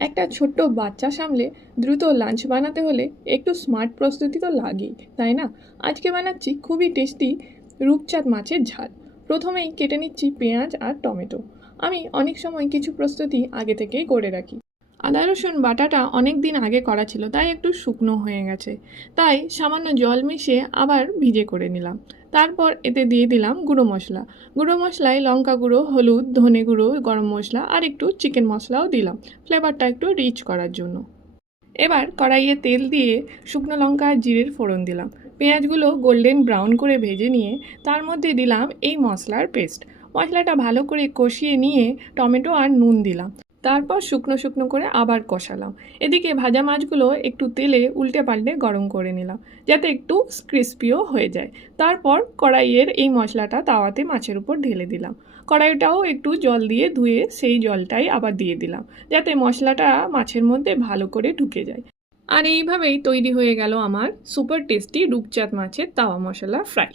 একটা ছোট্ট বাচ্চা সামলে দ্রুত লাঞ্চ বানাতে হলে একটু স্মার্ট প্রস্তুতি তো লাগেই, তাই না? আজকে বানাচ্ছি খুবই টেস্টি রূপচাঁদ মাছের ঝাল। প্রথমেই কেটে নিচ্ছি পেঁয়াজ আর টমেটো। আমি অনেক সময় কিছু প্রস্তুতি আগে থেকেই করে রাখি। আদা রসুন বাটাটা অনেক দিন আগে করা ছিল, তাই একটু শুকনো হয়ে গেছে। তাই সামান্য জল মিশিয়ে আবার ভিজে করে নিলাম। তারপর এতে দিয়ে দিলাম গুঁড়ো মশলা। গুঁড়ো মশলায় লঙ্কা গুঁড়ো, হলুদ, ধনে গুঁড়ো, গরম মশলা আর একটু চিকেন মশলাও দিলাম, ফ্লেভারটা একটু রিচ করার জন্য। এবার কড়াইয়ে তেল দিয়ে শুকনো লঙ্কা আর জিরের ফোড়ন দিলাম। পেঁয়াজগুলো গোল্ডেন ব্রাউন করে ভেজে নিয়ে তার মধ্যে দিলাম এই মশলার পেস্ট। মশলাটা ভালো করে কষিয়ে নিয়ে টমেটো আর নুন দিলাম। তারপর শুকনো শুকনো করে আবার কষালাম। এদিকে ভাজা মাছগুলো একটু তেলে উল্টে পাল্টে গরম করে নিলাম, যাতে একটু ক্রিস্পিও হয়ে যায়। তারপর কড়াইয়ের এই মশলাটা তাওয়াতে মাছের উপর ঢেলে দিলাম। কড়াইটাও একটু জল দিয়ে ধুয়ে সেই জলটাই আবার দিয়ে দিলাম, যাতে মশলাটা মাছের মধ্যে ভালো করে ঢুকে যায়। আর এইভাবেই তৈরি হয়ে গেল আমার সুপার টেস্টি রূপচাঁদ মাছের তাওয়া মশলা ফ্রাই।